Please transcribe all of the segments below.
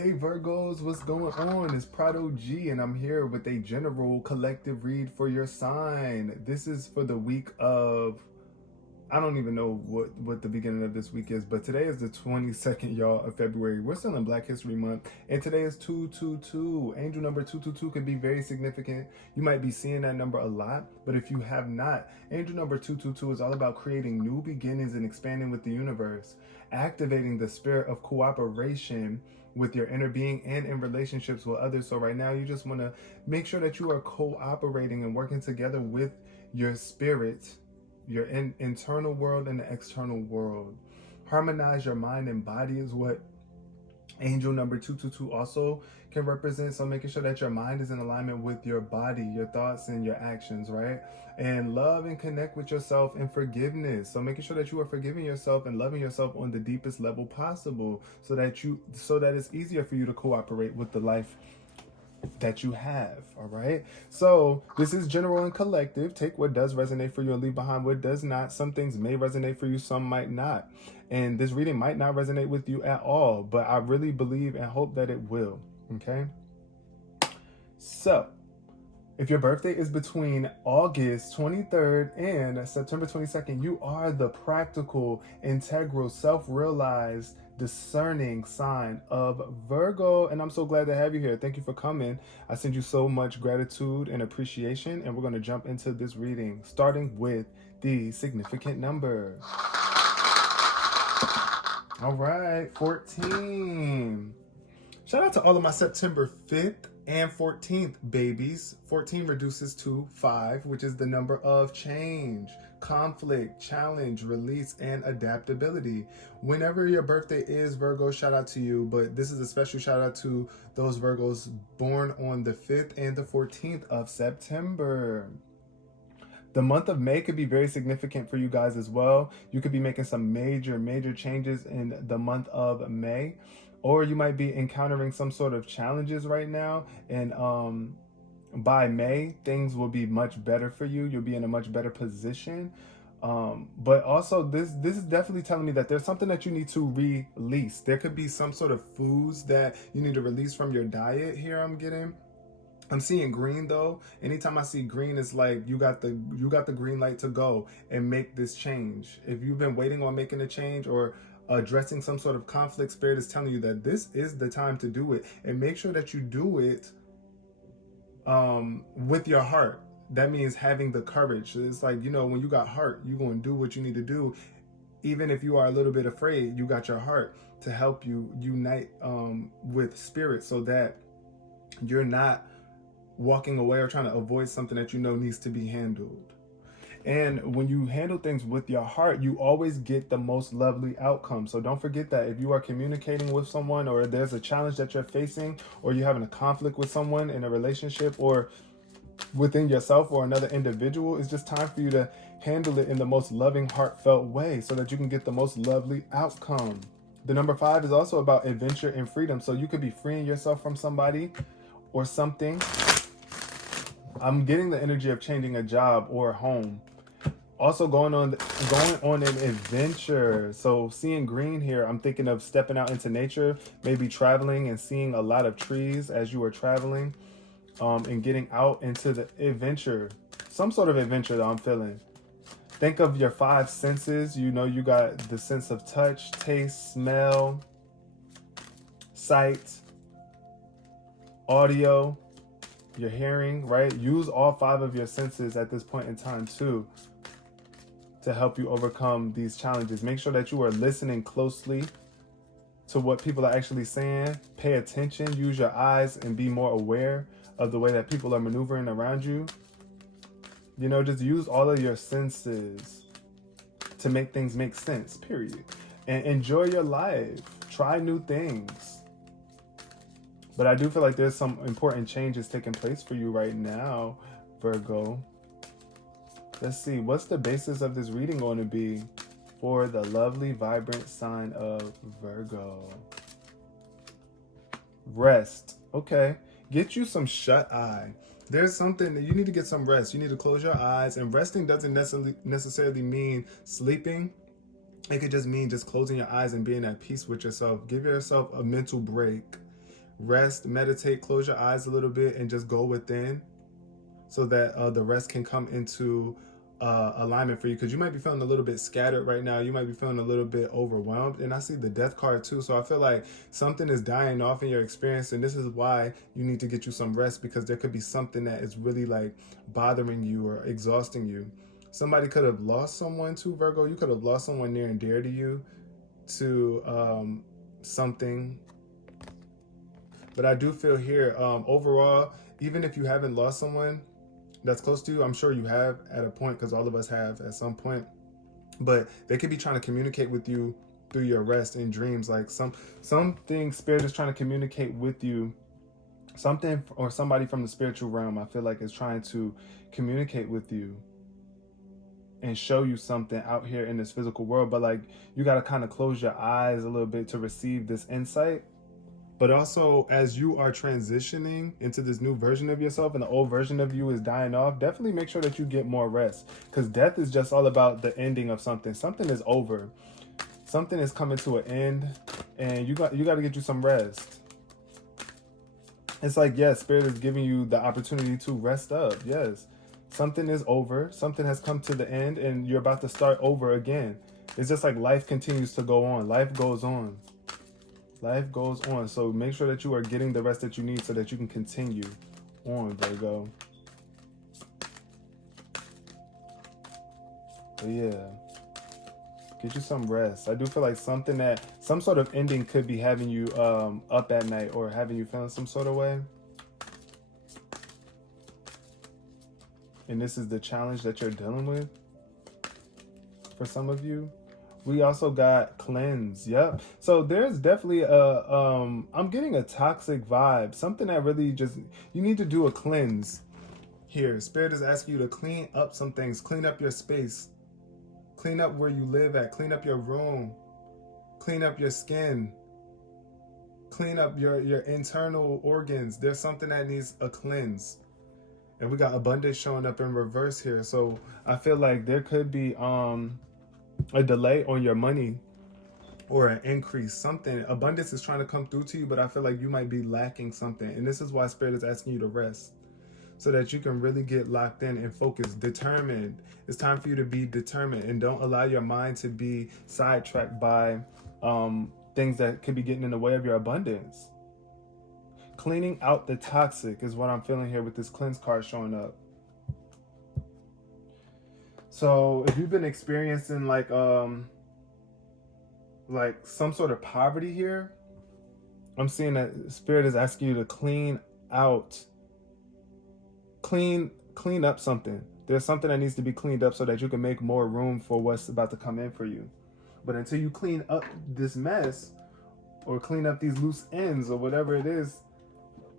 Hey Virgos, what's going on? It's Prado G and I'm here with a general collective read for your sign. This is for the week of, I don't even know what the beginning of this week is, but today is the 22nd, y'all, of February. We're still in Black History Month, and today is 222. Angel number 222 can be very significant. You might be seeing that number a lot, but if you have not, angel number 222 is all about creating new beginnings and expanding with the universe, activating the spirit of cooperation with your inner being and in relationships with others. So right now, you just want to make sure that you are cooperating and working together with your spirit, your internal world and the external world. Harmonize your mind and body is what angel number 222 also can represent. So making sure that your mind is in alignment with your body, your thoughts and your actions, right? And love and connect with yourself and forgiveness. So making sure that you are forgiving yourself and loving yourself on the deepest level possible, so that it's easier for you to cooperate with the life that you have. All right, so this is general and collective. Take what does resonate for you and leave behind what does not. Some things may resonate for you, some might not, and this reading might not resonate with you at all, but I really believe and hope that it will. Okay, so if your birthday is between August 23rd and September 22nd, you are the practical, integral, self-realized, discerning sign of Virgo, and I'm so glad to have you here. Thank you for coming. I send you so much gratitude and appreciation, and we're going to jump into this reading, starting with the significant number. All right, 14. Shout out to all of my September 5th and 14th babies. 14 reduces to 5, which is the number of change, conflict, challenge, release, and adaptability. Whenever your birthday is, Virgo, shout out to you, but this is a special shout out to those Virgos born on the 5th and the 14th of September. The month of May could be very significant for you guys as well. You could be making some major changes in the month of May, or you might be encountering some sort of challenges right now, and by May things will be much better for you. You'll be in a much better position, but also this is definitely telling me that there's something that you need to release. There could be some sort of foods that you need to release from your diet here. I'm seeing green though. Anytime I see green, it's like you got the green light to go and make this change. If you've been waiting on making a change or addressing some sort of conflict, spirit is telling you that this is the time to do it, and make sure that you do it with your heart. That means having the courage. It's like, when you got heart, you're going to do what you need to do. Even if you are a little bit afraid, you got your heart to help you unite with spirit, so that you're not walking away or trying to avoid something that needs to be handled. And when you handle things with your heart, you always get the most lovely outcome. So don't forget that if you are communicating with someone, or there's a challenge that you're facing, or you're having a conflict with someone in a relationship or within yourself or another individual, it's just time for you to handle it in the most loving, heartfelt way, so that you can get the most lovely outcome. The number 5 is also about adventure and freedom. So you could be freeing yourself from somebody or something. I'm getting the energy of changing a job or a home. Also going on an adventure. So seeing green here, I'm thinking of stepping out into nature, maybe traveling and seeing a lot of trees as you are traveling, and getting out into the adventure, some sort of adventure that I'm feeling. Think of your 5 senses. You got the sense of touch, taste, smell, sight, audio, your hearing, right? Use all 5 of your senses at this point in time too, to help you overcome these challenges. Make sure that you are listening closely to what people are actually saying. Pay attention, use your eyes, and be more aware of the way that people are maneuvering around you. Just use all of your senses to make things make sense, period. And enjoy your life. Try new things. But I do feel like there's some important changes taking place for you right now, Virgo. Let's see, what's the basis of this reading going to be for the lovely, vibrant sign of Virgo? Rest. Okay. Get you some shut eye. There's something that you need to get some rest. You need to close your eyes, and resting doesn't necessarily mean sleeping. It could just mean just closing your eyes and being at peace with yourself. Give yourself a mental break rest, meditate, close your eyes a little bit, and just go within, so that the rest can come into alignment for you, because you might be feeling a little bit scattered right now. You might be feeling a little bit overwhelmed, and I see the death card too. So I feel like something is dying off in your experience, and this is why you need to get you some rest, because there could be something that is really like bothering you or exhausting you. Somebody could have lost someone too, Virgo. You could have lost someone near and dear to you to something. But I do feel here, overall, even if you haven't lost someone that's close to you, I'm sure you have at a point, because all of us have at some point, but they could be trying to communicate with you through your rest and dreams. Like something spirit is trying to communicate with you, something or somebody from the spiritual realm, I feel like, is trying to communicate with you and show you something out here in this physical world. But like, you got to kind of close your eyes a little bit to receive this insight. But also, as you are transitioning into this new version of yourself and the old version of you is dying off, definitely make sure that you get more rest, because death is just all about the ending of something. Something is over. Something is coming to an end, and you got to get you some rest. It's like, yes, Spirit is giving you the opportunity to rest up. Yes, something is over. Something has come to the end, and you're about to start over again. It's just like life continues to go on. Life goes on. Life goes on. So make sure that you are getting the rest that you need so that you can continue on, Virgo. But yeah, get you some rest. I do feel like some sort of ending could be having you up at night or having you feeling some sort of way. And this is the challenge that you're dealing with for some of you. We also got cleanse. Yep. So there's definitely I'm getting a toxic vibe. Something that really just, you need to do a cleanse here. Spirit is asking you to clean up some things. Clean up your space. Clean up where you live at. Clean up your room. Clean up your skin. Clean up your internal organs. There's something that needs a cleanse. And we got abundance showing up in reverse here. So I feel like there could be a delay on your money or an increase. Something, abundance is trying to come through to you, but I feel like you might be lacking something. And this is why Spirit is asking you to rest, so that you can really get locked in and focused, determined. It's time for you to be determined, and don't allow your mind to be sidetracked by things that could be getting in the way of your abundance. Cleaning out the toxic is what I'm feeling here with this cleanse card showing up. So if you've been experiencing like some sort of poverty here, I'm seeing that Spirit is asking you to clean up something. There's something that needs to be cleaned up so that you can make more room for what's about to come in for you. But until you clean up this mess, or clean up these loose ends, or whatever it is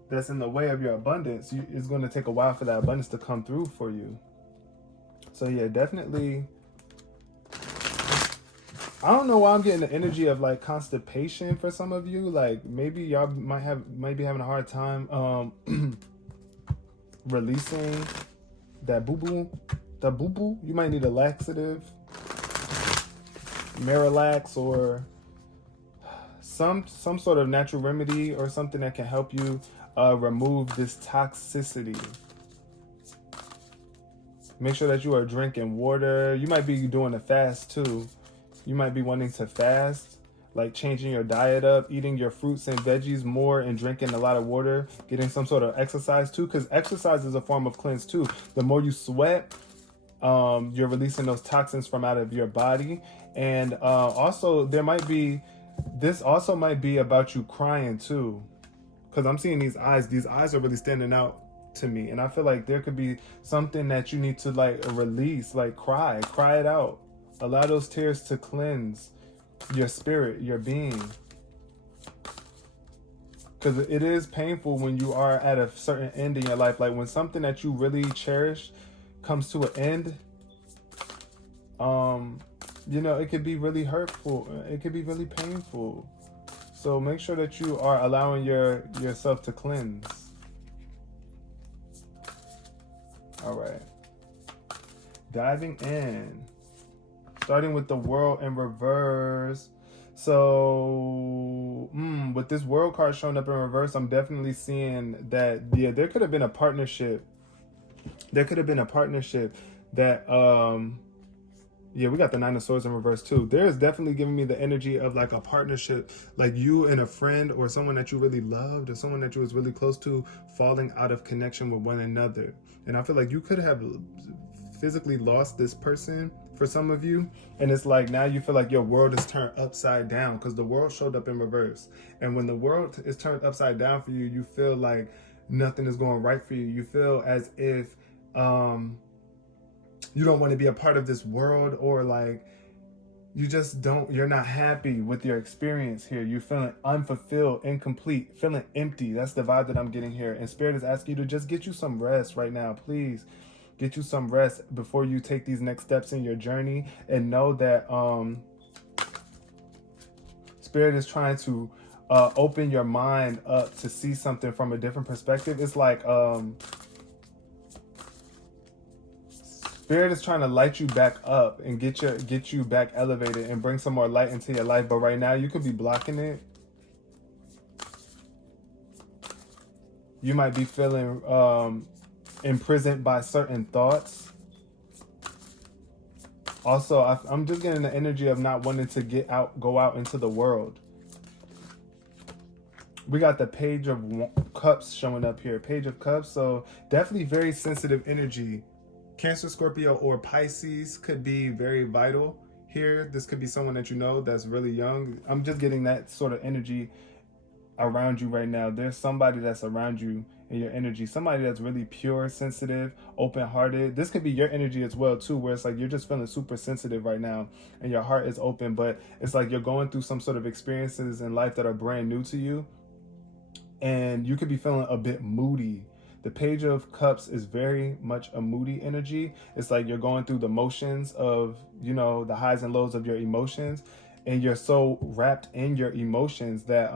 that's in the way of your abundance, it's going to take a while for that abundance to come through for you. So yeah, definitely. I don't know why I'm getting the energy of like constipation for some of you. Like maybe y'all might be having a hard time releasing that boo-boo. The boo-boo. You might need a laxative, Marilax, or some sort of natural remedy or something that can help you remove this toxicity. Make sure that you are drinking water. You might be doing a fast too. You might be wanting to fast, like changing your diet up, eating your fruits and veggies more, and drinking a lot of water, getting some sort of exercise too, because exercise is a form of cleanse too. The more you sweat, you're releasing those toxins from out of your body. And also this also might be about you crying too, because I'm seeing these eyes are really standing out to me, and I feel like there could be something that you need to like release, like cry it out. Allow those tears to cleanse your spirit, your being, because it is painful when you are at a certain end in your life. Like when something that you really cherish comes to an end, you know, it could be really hurtful. It could be really painful. So make sure that you are allowing yourself to cleanse. All right. Diving in. Starting with the world in reverse. So, with this world card showing up in reverse, I'm definitely seeing that, yeah, there could have been a partnership. There could have been a partnership that, yeah, we got the Nine of Swords in reverse too. There is definitely giving me the energy of like a partnership, like you and a friend or someone that you really loved or someone that you was really close to falling out of connection with one another. And I feel like you could have physically lost this person for some of you, and it's like now you feel like your world is turned upside down because the world showed up in reverse. And when the world is turned upside down for you, you feel like nothing is going right for you. You feel as if you don't want to be a part of this world, or like you just don't, you're not happy with your experience here. You're feeling unfulfilled, incomplete, feeling empty. That's the vibe that I'm getting here. And Spirit is asking you to just get you some rest right now, please. Get you some rest before you take these next steps in your journey, and know that Spirit is trying to open your mind up to see something from a different perspective. It's like Spirit is trying to light you back up and get you back elevated and bring some more light into your life. But right now you could be blocking it. You might be feeling imprisoned by certain thoughts. Also, I'm just getting the energy of not wanting to go out into the world. We got the Page of Cups showing up here. Page of Cups. So definitely very sensitive energy. Cancer, Scorpio, or Pisces could be very vital here. This could be someone that you know that's really young. I'm just getting that sort of energy around you right now. There's somebody that's around you in your energy. Somebody that's really pure, sensitive, open-hearted. This could be your energy as well too, where it's like you're just feeling super sensitive right now and your heart is open, but it's like you're going through some sort of experiences in life that are brand new to you. And you could be feeling a bit moody. The Page of Cups is very much a moody energy. It's like you're going through the motions of, you know, the highs and lows of your emotions. And you're so wrapped in your emotions that,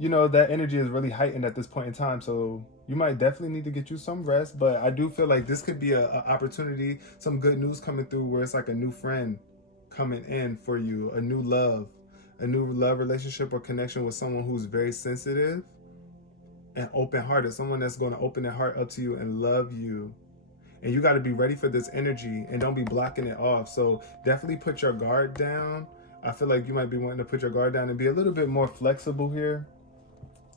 you know, that energy is really heightened at this point in time. So you might definitely need to get you some rest. But I do feel like this could be an opportunity, some good news coming through where it's like a new friend coming in for you, a new love relationship or connection with someone who's very sensitive and open-hearted, someone that's going to open their heart up to you and love you. And you got to be ready for this energy and don't be blocking it off. So definitely put your guard down. I feel like you might be wanting to put your guard down and be a little bit more flexible here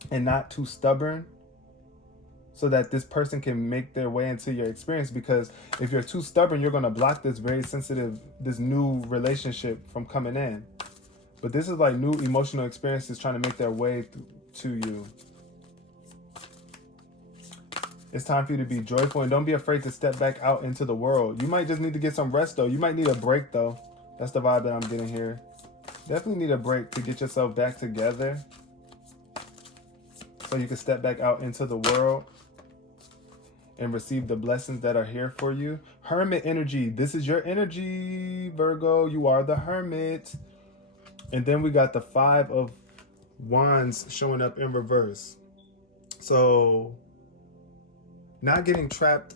and not too stubborn, so that this person can make their way into your experience. Because if you're too stubborn, you're going to block this very sensitive, this new relationship from coming in. But this is like new emotional experiences trying to make their way to you. It's time for you to be joyful and don't be afraid to step back out into the world. You might just need to get some rest though. You might need a break though. That's the vibe that I'm getting here. Definitely need a break to get yourself back together, so you can step back out into the world and receive the blessings that are here for you. Hermit energy. This is your energy, Virgo. You are the Hermit. And then we got the Five of Wands showing up in reverse. So not getting trapped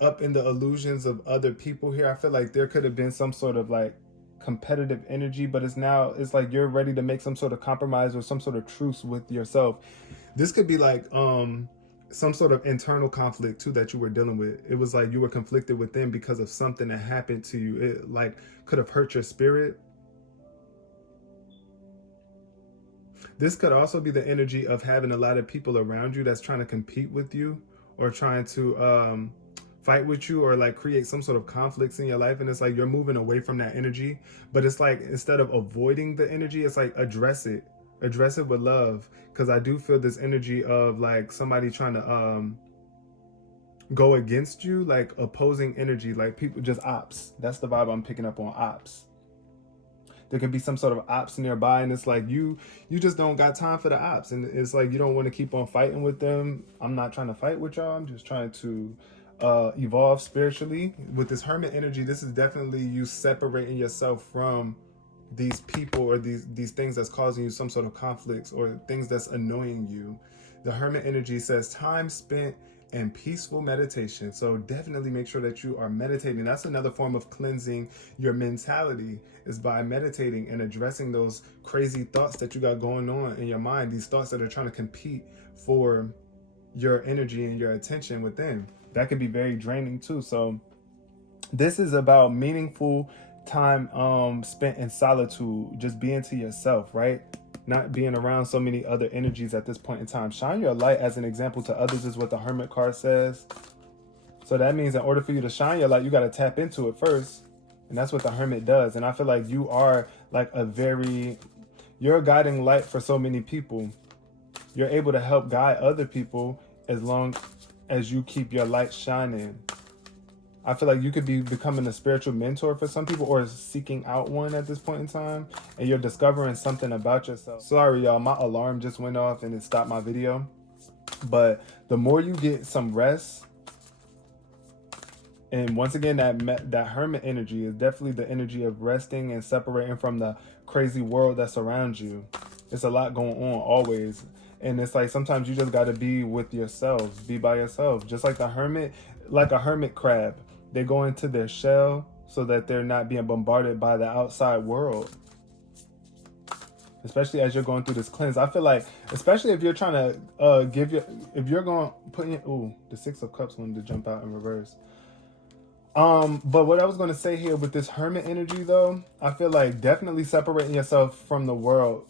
up in the illusions of other people here. I feel like there could have been some sort of like competitive energy, but it's like you're ready to make some sort of compromise or some sort of truce with yourself. This could be like some sort of internal conflict too that you were dealing with. It was like you were conflicted within because of something that happened to you. It like could have hurt your spirit. This could also be the energy of having a lot of people around you that's trying to compete with you or trying to fight with you or like create some sort of conflicts in your life. And it's like you're moving away from that energy. But it's like instead of avoiding the energy, it's like address it with love. Because I do feel this energy of like somebody trying to go against you, like opposing energy, like people just ops. That's the vibe I'm picking up on, ops. There could be some sort of ops nearby, and it's like you just don't got time for the ops, and it's like you don't want to keep on fighting with them. I'm not trying to fight with y'all. I'm just trying to evolve spiritually. With this Hermit energy, this is definitely you separating yourself from these people or these things that's causing you some sort of conflicts or things that's annoying you. The Hermit energy says time spent and peaceful meditation. So definitely make sure that you are meditating. That's another form of cleansing your mentality, is by meditating and addressing those crazy thoughts that you got going on in your mind, these thoughts that are trying to compete for your energy and your attention within. That could be very draining too. So this is about meaningful time spent in solitude, just being to yourself, right? Not being around so many other energies at this point in time. Shine your light as an example to others is what the Hermit card says. So that means in order for you to shine your light, you got to tap into it first. And that's what the Hermit does. And I feel like you are like you're a guiding light for so many people. You're able to help guide other people as long as you keep your light shining. I feel like you could be becoming a spiritual mentor for some people, or seeking out one at this point in time, and you're discovering something about yourself. Sorry, y'all, my alarm just went off and it stopped my video. But the more you get some rest, and once again, that Hermit energy is definitely the energy of resting and separating from the crazy world that's around you. It's a lot going on always. And it's like sometimes you just got to be with yourselves, be by yourself. Just like the hermit, like a hermit crab. They go into their shell so that they're not being bombarded by the outside world. Especially as you're going through this cleanse. I feel like, especially if you're trying to if you're going to put in, ooh, the Six of Cups wanted to jump out in reverse. But what I was going to say here with this hermit energy though, I feel like definitely separating yourself from the world,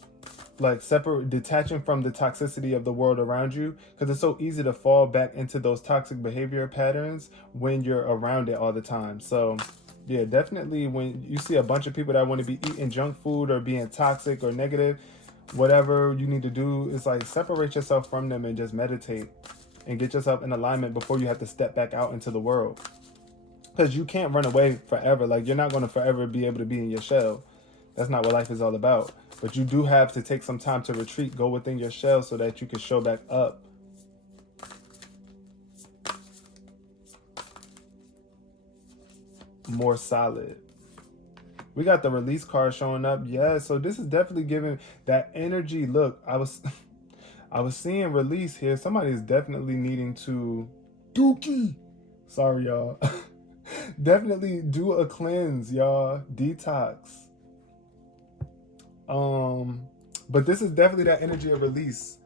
like detaching from the toxicity of the world around you, because it's so easy to fall back into those toxic behavior patterns when you're around it all the time. So yeah, definitely when you see a bunch of people that want to be eating junk food or being toxic or negative, whatever you need to do is like separate yourself from them and just meditate and get yourself in alignment before you have to step back out into the world. Because you can't run away forever. Like, you're not going to forever be able to be in your shell. That's not what life is all about. But you do have to take some time to retreat, go within your shell so that you can show back up. More solid. We got the release card showing up. Yeah, so this is definitely giving that energy. Look, I was seeing release here. Somebody is definitely needing to dookie. Sorry, y'all. Definitely do a cleanse, y'all. Detox. But this is definitely that energy of release.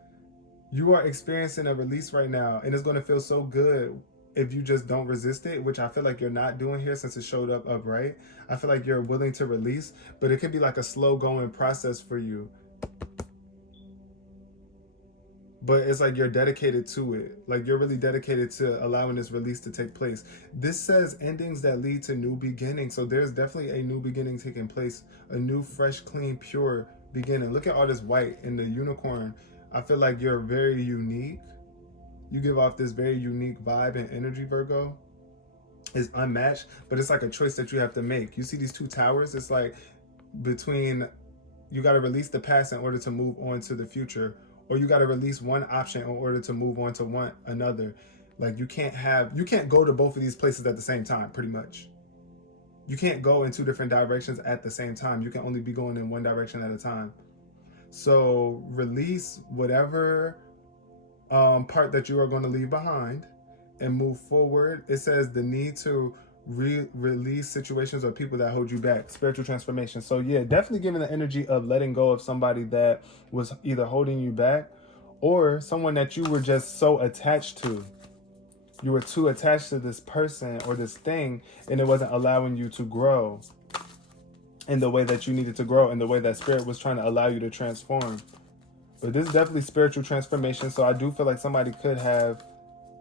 You are experiencing a release right now, and it's going to feel so good if you just don't resist it, which I feel like you're not doing here since it showed up upright. I feel like you're willing to release, but it could be like a slow going process for you. But it's like you're dedicated to it. Like you're really dedicated to allowing this release to take place. This says endings that lead to new beginnings. So there's definitely a new beginning taking place. A new, fresh, clean, pure beginning. Look at all this white in the unicorn. I feel like you're very unique. You give off this very unique vibe and energy, Virgo. It's unmatched, but it's like a choice that you have to make. You see these two towers? It's like between, you got to release the past in order to move on to the future. Or you got to release one option in order to move on to another. Like you can't go to both of these places at the same time, pretty much. You can't go in two different directions at the same time. You can only be going in one direction at a time. So release whatever part that you are going to leave behind and move forward. It says the need to release situations or people that hold you back. Spiritual transformation. So yeah, definitely giving the energy of letting go of somebody that was either holding you back or someone that you were just so attached to. You were too attached to this person or this thing, and it wasn't allowing you to grow in the way that you needed to grow, in the way that spirit was trying to allow you to transform. But this is definitely spiritual transformation. So I do feel like somebody could have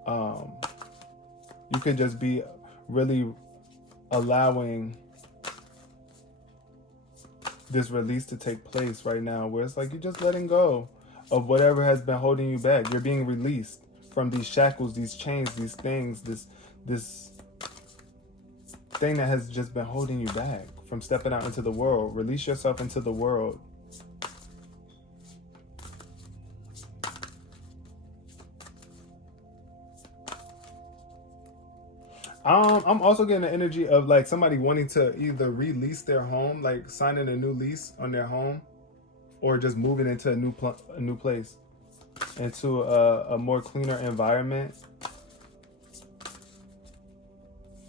you could just be really allowing this release to take place right now, where it's like you're just letting go of whatever has been holding you back. You're being released from these shackles, these chains, these things, this thing that has just been holding you back from stepping out into the world. Release yourself into the world. I'm also getting the energy of like somebody wanting to either release their home, like signing a new lease on their home, or just moving into a new place, into a more cleaner environment.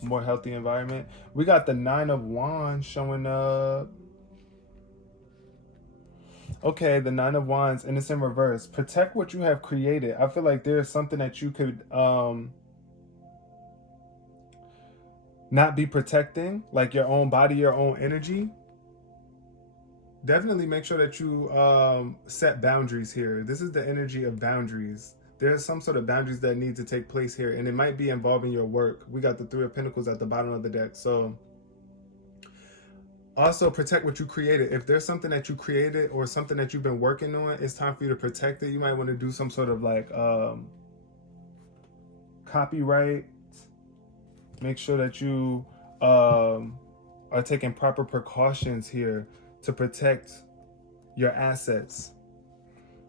more healthy environment. We got the 9 of Wands showing up. Okay, the 9 of Wands, and it's in reverse. Protect what you have created. I feel like there's something that you could not be protecting, like your own body, your own energy. Definitely make sure that you set boundaries here. This is the energy of boundaries. There's some sort of boundaries that need to take place here, and it might be involving your work. We got the 3 of Pentacles at the bottom of the deck. So also protect what you created. If there's something that you created or something that you've been working on, it's time for you to protect it. You might want to do some sort of like copyright. Make sure that you are taking proper precautions here to protect your assets.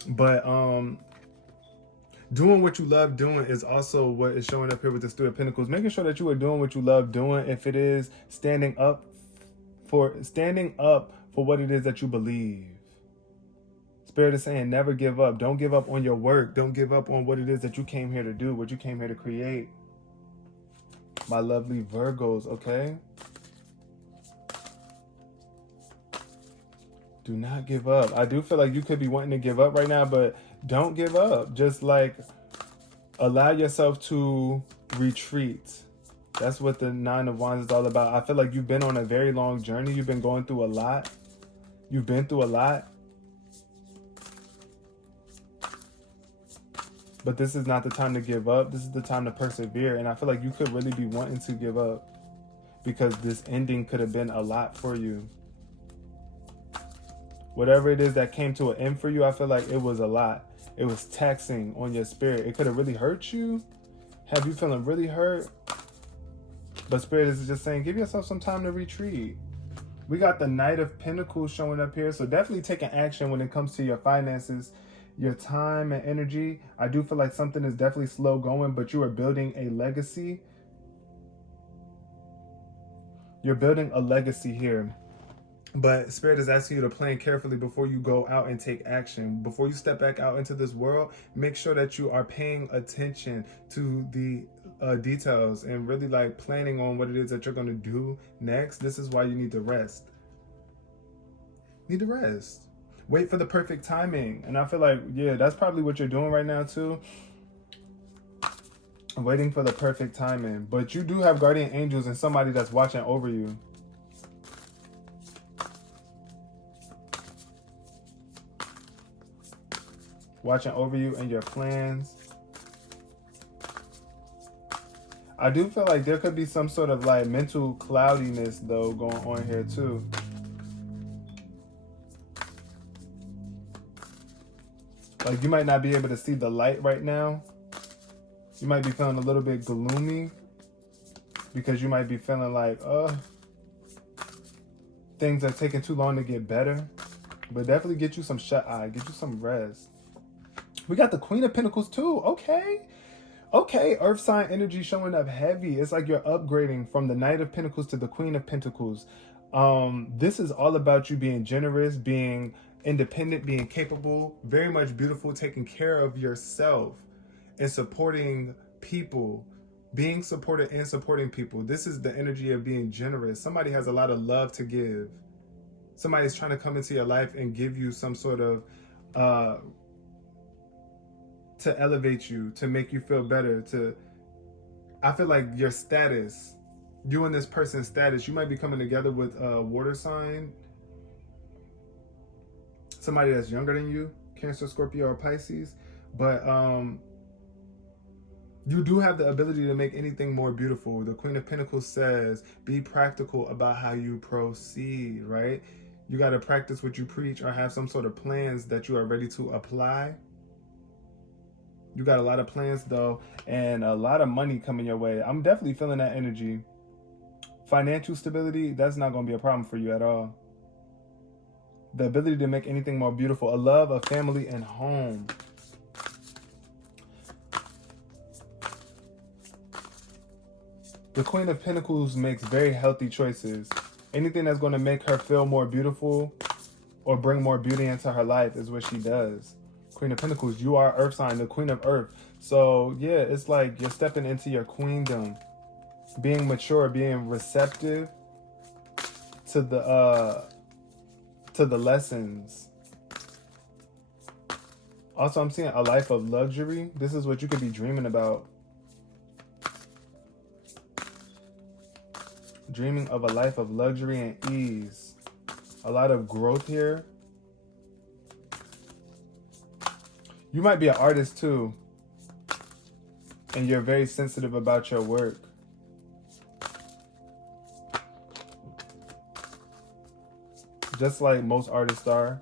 But doing what you love doing is also what is showing up here with the 3 of Pentacles. Making sure that you are doing what you love doing. If it is standing up for what it is that you believe. Spirit is saying never give up. Don't give up on your work. Don't give up on what it is that you came here to do, what you came here to create. My lovely Virgos, okay? Do not give up. I do feel like you could be wanting to give up right now, but don't give up. Just like allow yourself to retreat. That's what the 9 of Wands is all about. I feel like you've been on a very long journey. You've been going through a lot. You've been through a lot. But this is not the time to give up. This is the time to persevere. And I feel like you could really be wanting to give up because this ending could have been a lot for you. Whatever it is that came to an end for you, I feel like it was a lot. It was taxing on your spirit. It could have really hurt you. Have you feeling really hurt? But Spirit is just saying, give yourself some time to retreat. We got the Knight of Pentacles showing up here. So definitely taking action when it comes to your finances, your time and energy. I do feel like something is definitely slow going, but you are building a legacy. You're building a legacy here. But Spirit is asking you to plan carefully before you go out and take action. Before you step back out into this world, make sure that you are paying attention to the details and really like planning on what it is that you're going to do next. This is why you need to rest. Need to rest. Wait for the perfect timing. And I feel like, yeah, that's probably what you're doing right now too. Waiting for the perfect timing. But you do have guardian angels and somebody that's watching over you. Watching over you and your plans. I do feel like there could be some sort of like mental cloudiness though going on here too. Like you might not be able to see the light right now. You might be feeling a little bit gloomy because you might be feeling like, things are taking too long to get better. But definitely get you some shut-eye, get you some rest. We got the Queen of Pentacles too. Okay, Earth sign energy showing up heavy. It's like you're upgrading from the Knight of Pentacles to the Queen of Pentacles. This is all about you being generous, being independent, being capable, very much beautiful, taking care of yourself and supporting people, being supported and supporting people. This is the energy of being generous. Somebody has a lot of love to give. Somebody's trying to come into your life and give you some sort of to elevate you, to make you feel better, I feel like your status, you and this person's status, you might be coming together with a water sign, somebody that's younger than you, Cancer, Scorpio, or Pisces, but you do have the ability to make anything more beautiful. The Queen of Pentacles says, be practical about how you proceed, right? You got to practice what you preach or have some sort of plans that you are ready to apply. You got a lot of plans though, and a lot of money coming your way. I'm definitely feeling that energy. Financial stability, that's not going to be a problem for you at all. The ability to make anything more beautiful. A love, a family, and home. The Queen of Pentacles makes very healthy choices. Anything that's going to make her feel more beautiful or bring more beauty into her life is what she does. Queen of Pentacles, you are Earth sign, the Queen of Earth. So yeah, it's like you're stepping into your queendom. being mature, being receptive to the lessons. Also, I'm seeing a life of luxury. This is what you could be dreaming about. Dreaming of a life of luxury and ease. A lot of growth here. You might be an artist too, and you're very sensitive about your work. Just like most artists are.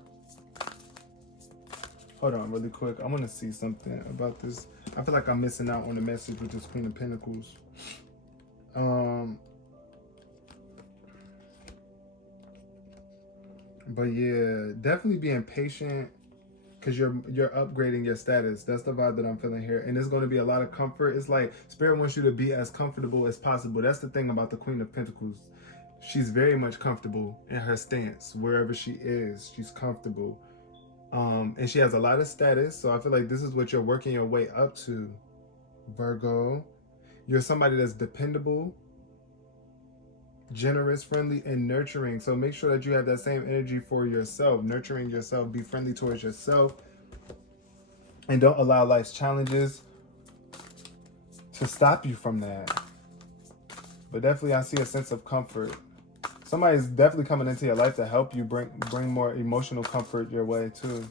Hold on really quick. I want to see something about this. I feel like I'm missing out on the message with this Queen of Pentacles. But yeah, definitely being patient, because you're upgrading your status. That's the vibe that I'm feeling here. And there's going to be a lot of comfort. It's like Spirit wants you to be as comfortable as possible. That's the thing about the Queen of Pentacles. She's very much comfortable in her stance. Wherever she is, she's comfortable. And she has a lot of status. So I feel like this is what you're working your way up to, Virgo. You're somebody that's dependable, generous, friendly, and nurturing. So make sure that you have that same energy for yourself, nurturing yourself, be friendly towards yourself, and don't allow life's challenges to stop you from that. But definitely I see a sense of comfort. Somebody's definitely coming into your life to help you bring more emotional comfort your way too.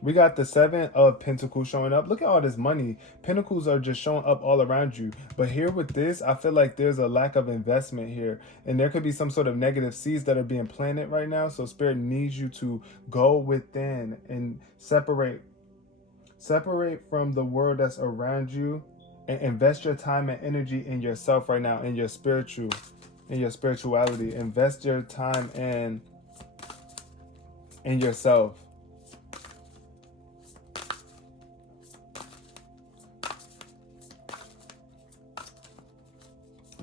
We got the 7 of Pentacles showing up. Look at all this money. Pentacles are just showing up all around you. But here with this, I feel like there's a lack of investment here. And there could be some sort of negative seeds that are being planted right now. So Spirit needs you to go within and separate from the world that's around you. And invest your time and energy in yourself right now, in your spirituality. Invest your time in yourself.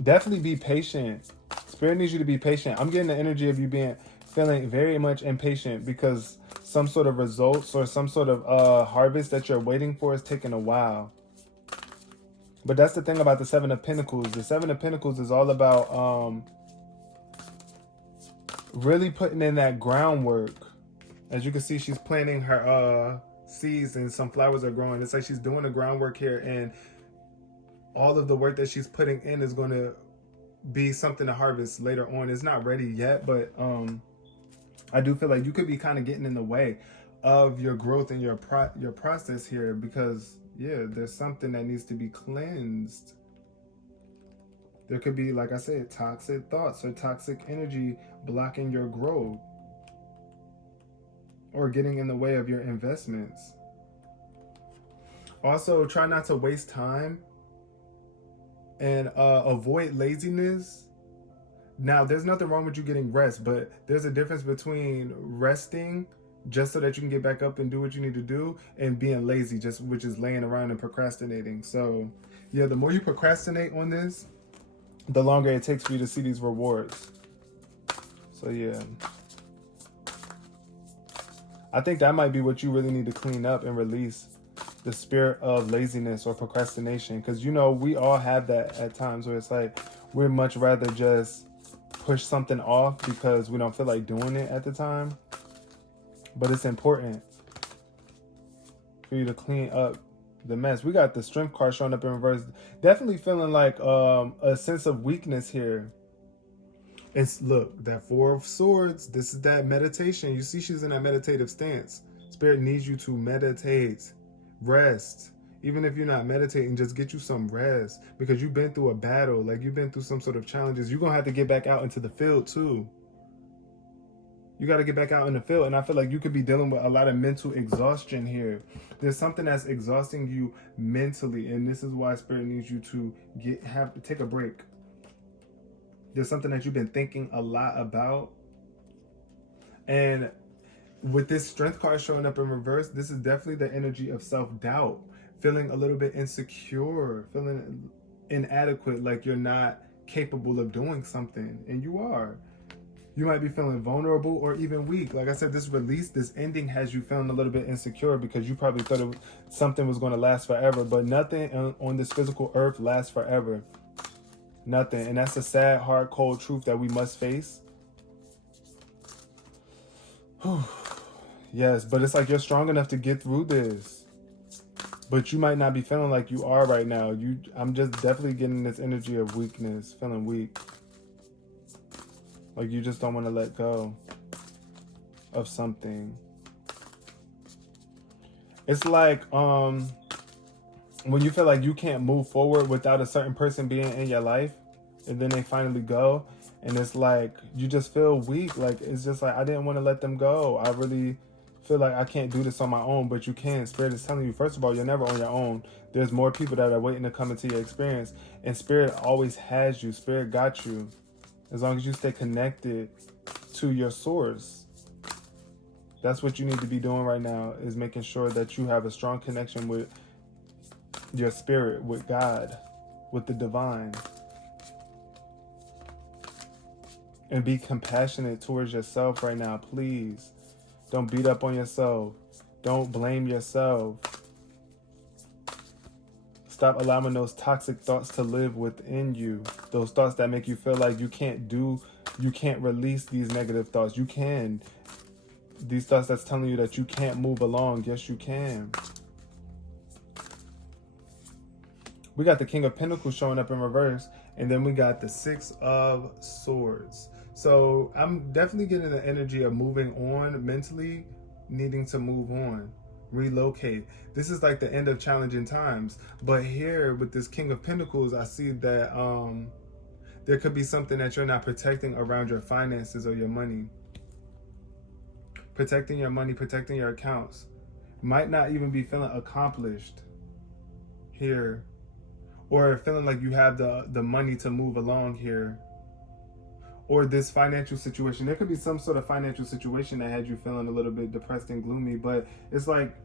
Definitely be patient. Spirit needs you to be patient. I'm getting the energy of you feeling very much impatient because some sort of results or some sort of harvest that you're waiting for is taking a while. But that's the thing about the 7 of Pentacles. The 7 of Pentacles is all about really putting in that groundwork. As you can see, she's planting her seeds and some flowers are growing. It's like she's doing the groundwork here, and all of the work that she's putting in is going to be something to harvest later on. It's not ready yet, but I do feel like you could be kind of getting in the way of your growth and your process here because... yeah, there's something that needs to be cleansed. There could be, like I said, toxic thoughts or toxic energy blocking your growth or getting in the way of your investments. Also, try not to waste time and avoid laziness. Now, there's nothing wrong with you getting rest, but there's a difference between resting just so that you can get back up and do what you need to do, and being lazy, which is laying around and procrastinating. So yeah, the more you procrastinate on this, the longer it takes for you to see these rewards. So yeah, I think that might be what you really need to clean up and release, the spirit of laziness or procrastination. Because you know, we all have that at times where it's like we'd much rather just push something off because we don't feel like doing it at the time. But it's important for you to clean up the mess. We got the Strength card showing up in reverse. Definitely feeling like a sense of weakness here. It's, look, that 4 of Swords. This is that meditation. You see she's in that meditative stance. Spirit needs you to meditate. Rest. Even if you're not meditating, just get you some rest. Because you've been through a battle. Like, you've been through some sort of challenges. You're going to have to get back out into the field, too. You got to get back out in the field. And I feel like you could be dealing with a lot of mental exhaustion here. There's something that's exhausting you mentally. And this is why Spirit needs you to take a break. There's something that you've been thinking a lot about. And with this Strength card showing up in reverse, this is definitely the energy of self-doubt. Feeling a little bit insecure. Feeling inadequate. Like you're not capable of doing something. And you are. You might be feeling vulnerable or even weak. Like I said, this release, this ending has you feeling a little bit insecure because you probably thought something was going to last forever. But nothing on this physical earth lasts forever. Nothing. And that's a sad, hard, cold truth that we must face. Yes, but it's like you're strong enough to get through this. But you might not be feeling like you are right now. I'm just definitely getting this energy of weakness, feeling weak. Like you just don't want to let go of something. It's like when you feel like you can't move forward without a certain person being in your life, and then they finally go, and it's like you just feel weak. Like it's just like I didn't want to let them go. I really feel like I can't do this on my own, but you can. Spirit is telling you, first of all, you're never on your own. There's more people that are waiting to come into your experience, and Spirit always has you. Spirit got you. As long as you stay connected to your source. That's what you need to be doing right now, is making sure that you have a strong connection with your spirit, with God, with the divine. And be compassionate towards yourself right now, please. Don't beat up on yourself. Don't blame yourself. Stop allowing those toxic thoughts to live within you. Those thoughts that make you feel like you can't release these negative thoughts. You can. These thoughts that's telling you that you can't move along. Yes, you can. We got the King of Pentacles showing up in reverse. And then we got the Six of Swords. So I'm definitely getting the energy of moving on mentally, needing to move on. Relocate. This is like the end of challenging times, but here with this King of Pentacles, I see that there could be something that you're not protecting around your finances or your money. Protecting your money, protecting your accounts. Might not even be feeling accomplished here, or feeling like you have the money to move along here, or this financial situation. There could be some sort of financial situation that had you feeling a little bit depressed and gloomy, but it's like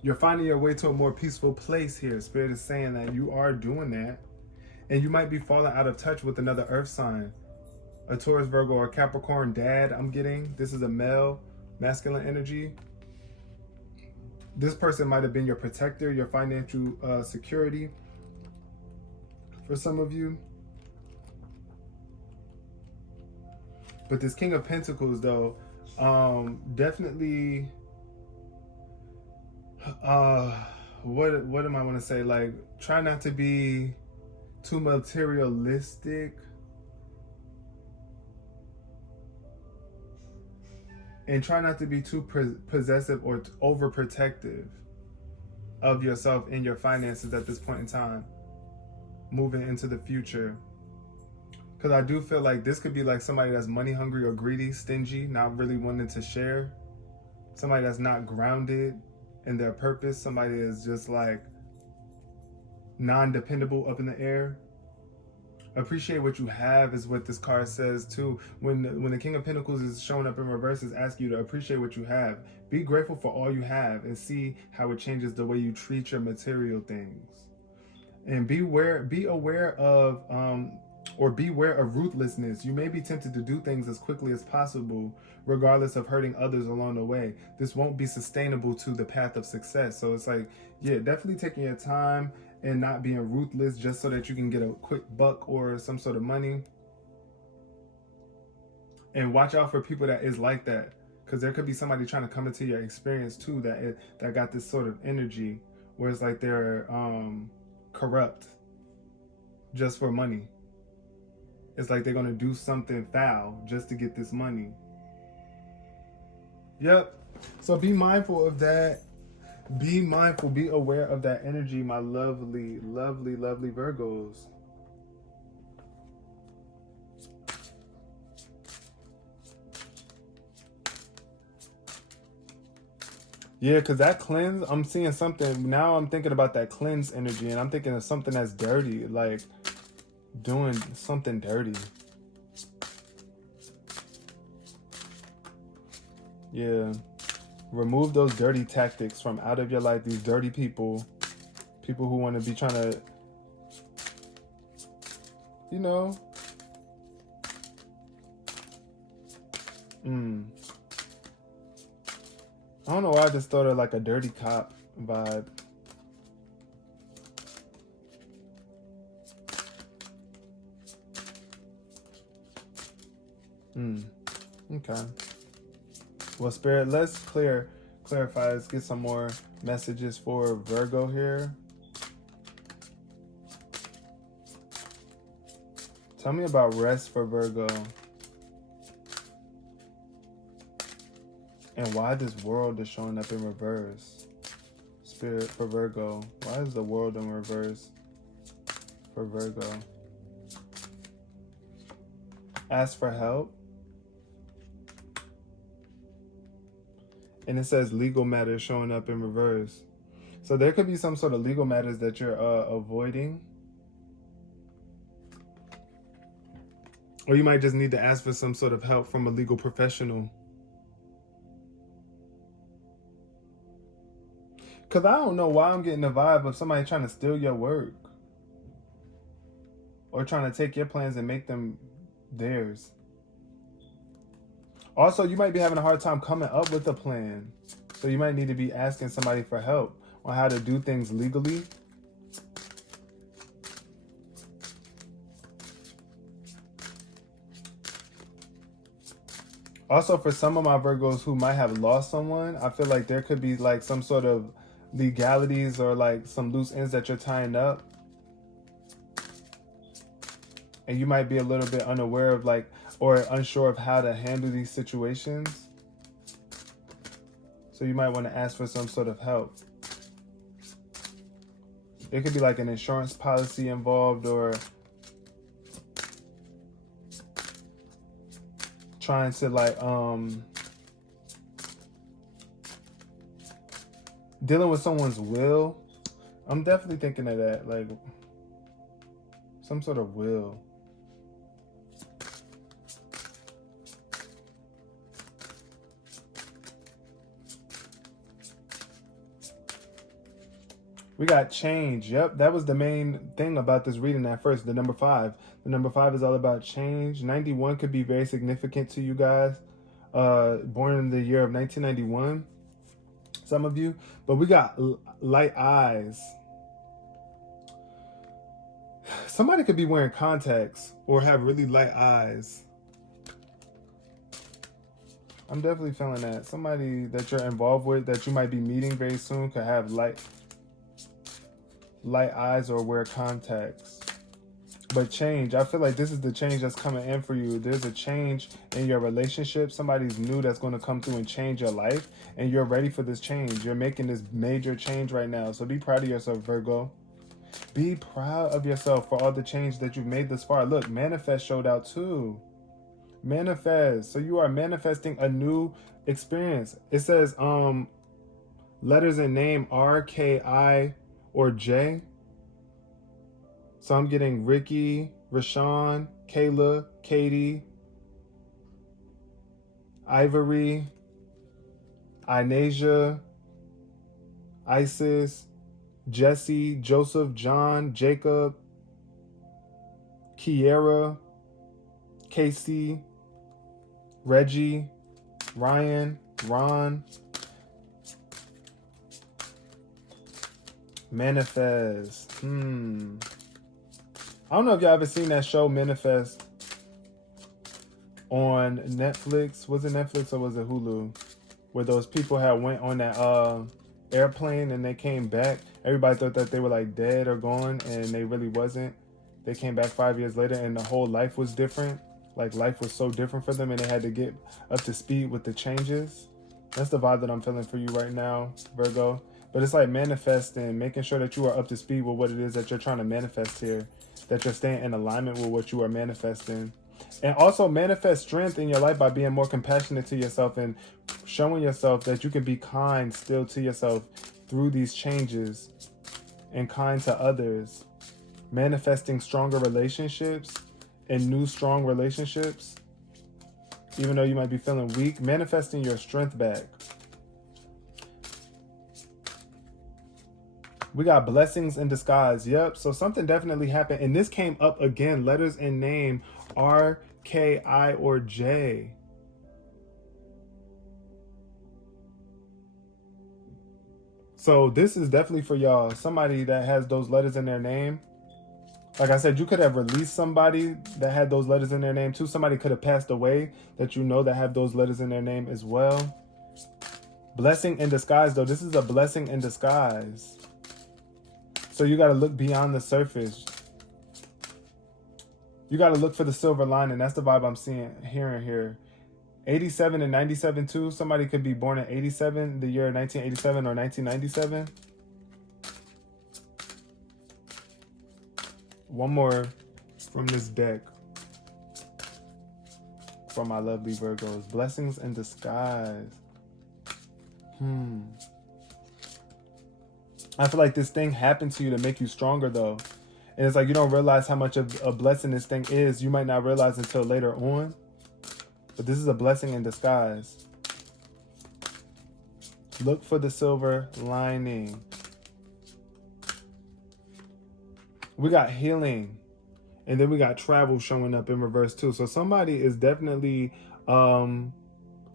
you're finding your way to a more peaceful place here. Spirit is saying that you are doing that, and you might be falling out of touch with another earth sign, a Taurus, Virgo, or Capricorn dad. I'm getting this is a male, masculine energy. This person might have been your protector, your financial security for some of you. But this King of Pentacles, though, definitely, what am I want to say? Like, try not to be too materialistic. And try not to be too possessive or overprotective of yourself and your finances at this point in time, moving into the future. Because I do feel like this could be like somebody that's money hungry or greedy, stingy, not really wanting to share. Somebody that's not grounded in their purpose. Somebody that's just like non-dependable, up in the air. Appreciate what you have is what this card says too. When the King of Pentacles is showing up in reverse, is asking you to appreciate what you have. Be grateful for all you have and see how it changes the way you treat your material things. And beware of ruthlessness. You may be tempted to do things as quickly as possible, regardless of hurting others along the way. This won't be sustainable to the path of success. So it's like, yeah, definitely taking your time and not being ruthless just so that you can get a quick buck or some sort of money. And watch out for people that is like that, because there could be somebody trying to come into your experience too that got this sort of energy where it's like they're corrupt just for money. It's like they're going to do something foul just to get this money. Yep. So be mindful of that. Be mindful, be aware of that energy, my lovely, lovely, lovely Virgos. Yeah, because that cleanse, I'm seeing something. Now I'm thinking about that cleanse energy, and I'm thinking of something that's dirty, like doing something dirty. Yeah. Remove those dirty tactics from out of your life. These dirty people who want to be trying to, you know, I don't know why I just thought of like a dirty cop vibe. Okay. Well, Spirit, let's clarify. Let's get some more messages for Virgo here. Tell me about rest for Virgo. And why this world is showing up in reverse. Spirit, for Virgo. Why is the world in reverse for Virgo? Ask for help. And it says legal matters showing up in reverse. So there could be some sort of legal matters that you're avoiding. Or you might just need to ask for some sort of help from a legal professional. Because I don't know why I'm getting the vibe of somebody trying to steal your work. Or trying to take your plans and make them theirs. Also, you might be having a hard time coming up with a plan. So you might need to be asking somebody for help on how to do things legally. Also, for some of my Virgos who might have lost someone, I feel like there could be like some sort of legalities or like some loose ends that you're tying up. And you might be a little bit unaware of like, or unsure of how to handle these situations. So you might want to ask for some sort of help. It could be like an insurance policy involved, or trying to like dealing with someone's will. I'm definitely thinking of that, like some sort of will. We got change. Yep, that was the main thing about this reading at first, the number 5. The number 5 is all about change. 91 could be very significant to you guys. Born in the year of 1991, some of you. But we got light eyes. Somebody could be wearing contacts or have really light eyes. I'm definitely feeling that. Somebody that you're involved with, that you might be meeting very soon, could have light eyes or wear contacts. But change, I feel like this is the change that's coming in for you. There's a change in your relationship. Somebody's new that's going to come through and change your life, and you're ready for this change. You're making this major change right now. So be proud of yourself, Virgo. Be proud of yourself for all the change that you've made this far. Look, manifest showed out too. Manifest. So you are manifesting a new experience. It says letters in name R, K, I, or J. So I'm getting Ricky, Rashawn, Kayla, Katie, Ivory, Inasia, Isis, Jesse, Joseph, John, Jacob, Kiera, Casey, Reggie, Ryan, Ron. Manifest. I don't know if y'all ever seen that show Manifest on Netflix. Was it Netflix or was it Hulu? Where those people had went on that airplane and they came back. Everybody thought that they were like dead or gone, and they really wasn't. They came back 5 years later and the whole life was different. Like life was so different for them and they had to get up to speed with the changes. That's the vibe that I'm feeling for you right now, Virgo. But it's like manifesting, making sure that you are up to speed with what it is that you're trying to manifest here. That you're staying in alignment with what you are manifesting. And also manifest strength in your life by being more compassionate to yourself and showing yourself that you can be kind still to yourself through these changes, and kind to others. Manifesting stronger relationships and new strong relationships. Even though you might be feeling weak, manifesting your strength back. We got blessings in disguise. Yep. So something definitely happened. And this came up again. Letters in name R, K, I, or J. So this is definitely for y'all. Somebody that has those letters in their name. Like I said, you could have released somebody that had those letters in their name too. Somebody could have passed away that you know that have those letters in their name as well. Blessing in disguise, though. This is a blessing in disguise. So you got to look beyond the surface. You got to look for the silver lining. That's the vibe I'm hearing here. 87 and 97 too. Somebody could be born in 87, the year 1987 or 1997. One more from this deck. From my lovely Virgos. Blessings in disguise. I feel like this thing happened to you to make you stronger, though. And it's like you don't realize how much of a blessing this thing is. You might not realize until later on. But this is a blessing in disguise. Look for the silver lining. We got healing. And then we got travel showing up in reverse too. So somebody is definitely going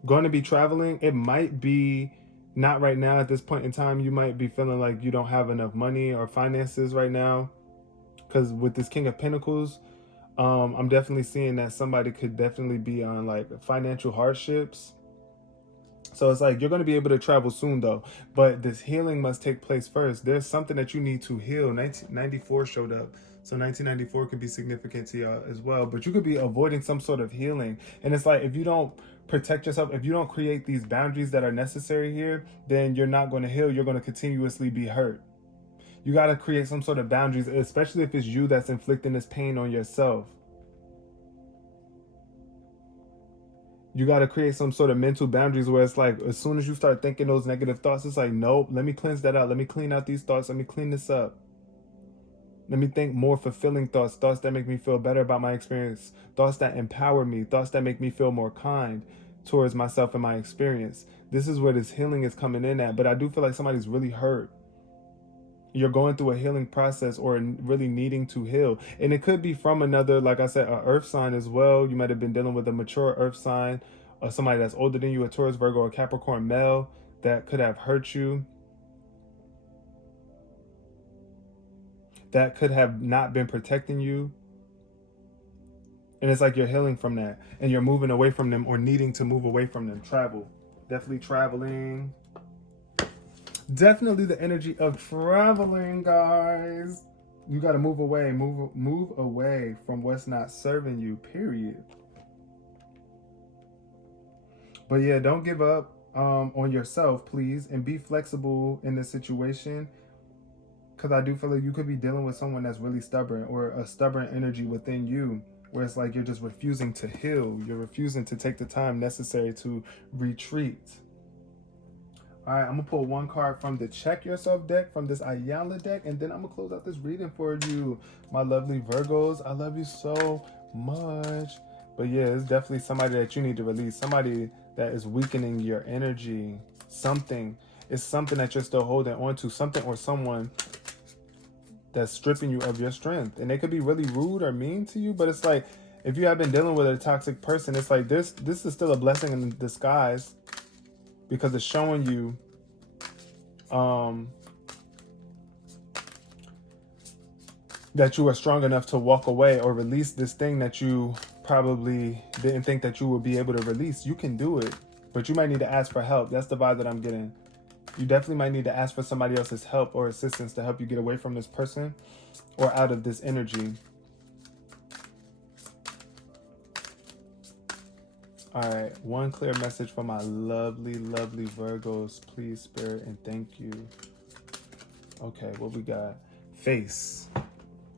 to be traveling. It might be not right now at this point in time. You might be feeling like you don't have enough money or finances right now. Because with this King of Pentacles, I'm definitely seeing that somebody could definitely be on like financial hardships. So it's like you're going to be able to travel soon though. But this healing must take place first. There's something that you need to heal. 1994 showed up. So 1994 could be significant to you as well. But you could be avoiding some sort of healing. And it's like if you don't protect yourself, if you don't create these boundaries that are necessary here, then you're not going to heal. You're going to continuously be hurt. You got to create some sort of boundaries, especially if it's you that's inflicting this pain on yourself. You got to create some sort of mental boundaries where it's like, as soon as you start thinking those negative thoughts, it's like, nope, let me cleanse that out. Let me clean out these thoughts. Let me clean this up. Let me think more fulfilling thoughts, thoughts that make me feel better about my experience, thoughts that empower me, thoughts that make me feel more kind towards myself and my experience. This is where this healing is coming in at. But I do feel like somebody's really hurt. You're going through a healing process or really needing to heal. And it could be from another, like I said, an earth sign as well. You might have been dealing with a mature earth sign or somebody that's older than you, a Taurus, Virgo, or Capricorn male that could have hurt you. That could have not been protecting you. And it's like you're healing from that. And you're moving away from them or needing to move away from them. Travel. Definitely traveling. Definitely the energy of traveling, guys. You got to move away. Move away from what's not serving you, period. But yeah, don't give up on yourself, please. And be flexible in this situation. Because I do feel like you could be dealing with someone that's really stubborn or a stubborn energy within you where it's like you're just refusing to heal. You're refusing to take the time necessary to retreat. All right, I'm going to pull one card from the Check Yourself deck, from this Ayala deck, and then I'm going to close out this reading for you, my lovely Virgos. I love you so much. But yeah, it's definitely somebody that you need to release, somebody that is weakening your energy. Something. It's something that you're still holding on to, something or someone that's stripping you of your strength. And they could be really rude or mean to you, but it's like, if you have been dealing with a toxic person, it's like this is still a blessing in disguise because it's showing you that you are strong enough to walk away or release this thing that you probably didn't think that you would be able to release. You can do it, but you might need to ask for help. That's the vibe that I'm getting. You definitely might need to ask for somebody else's help or assistance to help you get away from this person or out of this energy. All right, one clear message for my lovely, lovely Virgos, please, Spirit, and thank you. Okay, what we got? Face.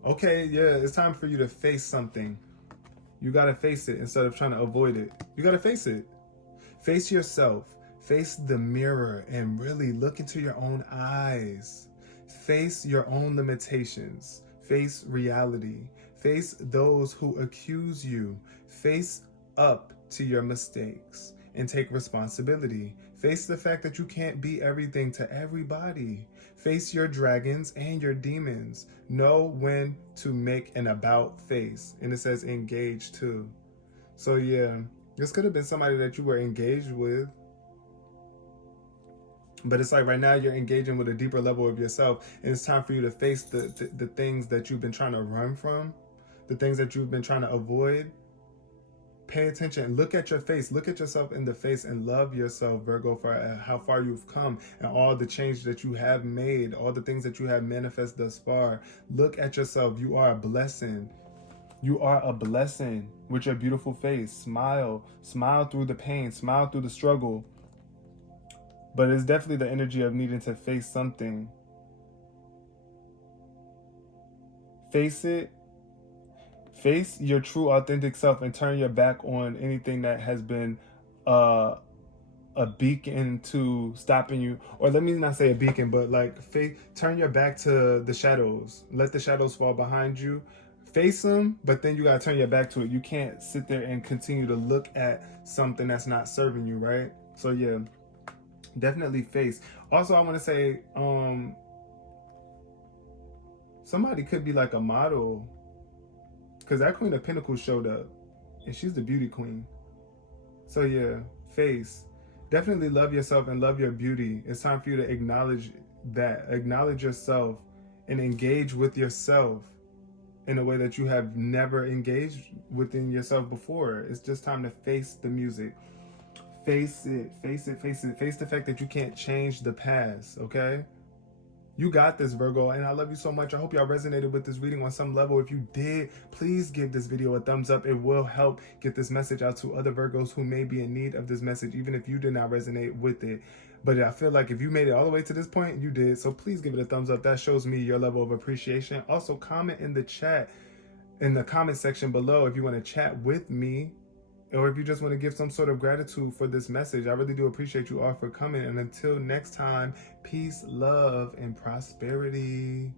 Okay, yeah, it's time for you to face something. You got to face it instead of trying to avoid it. You got to face it. Face yourself. Face the mirror and really look into your own eyes. Face your own limitations. Face reality. Face those who accuse you. Face up to your mistakes and take responsibility. Face the fact that you can't be everything to everybody. Face your dragons and your demons. Know when to make an about face. And it says engage too. So yeah, this could have been somebody that you were engaged with. But it's like right now you're engaging with a deeper level of yourself, and it's time for you to face the things that you've been trying to run from, the things that you've been trying to avoid. Pay attention. Look at your face. Look at yourself in the face and love yourself, Virgo, for how far you've come and all the change that you have made, all the things that you have manifested thus far. Look at yourself. You are a blessing. You are a blessing with your beautiful face. Smile. Smile through the pain. Smile through the struggle. But it's definitely the energy of needing to face something. Face it. Face your true, authentic self and turn your back on anything that has been a beacon to stopping you. Or let me not say a beacon, but like turn your back to the shadows. Let the shadows fall behind you. Face them, but then you got to turn your back to it. You can't sit there and continue to look at something that's not serving you, right? So yeah, definitely face. Also, I want to say somebody could be like a model, because that Queen of Pentacles showed up, and she's the beauty queen. So yeah, face. Definitely love yourself and love your beauty. It's time for you to acknowledge that. Acknowledge yourself and engage with yourself in a way that you have never engaged within yourself before. It's just time to face the music. Face it, face it, face it. Face the fact that you can't change the past, okay? You got this, Virgo, and I love you so much. I hope y'all resonated with this reading on some level. If you did, please give this video a thumbs up. It will help get this message out to other Virgos who may be in need of this message, even if you did not resonate with it. But I feel like if you made it all the way to this point, you did. So please give it a thumbs up. That shows me your level of appreciation. Also, comment in the chat, in the comment section below, if you want to chat with me, or if you just want to give some sort of gratitude for this message. I really do appreciate you all for coming. And until next time, peace, love, and prosperity.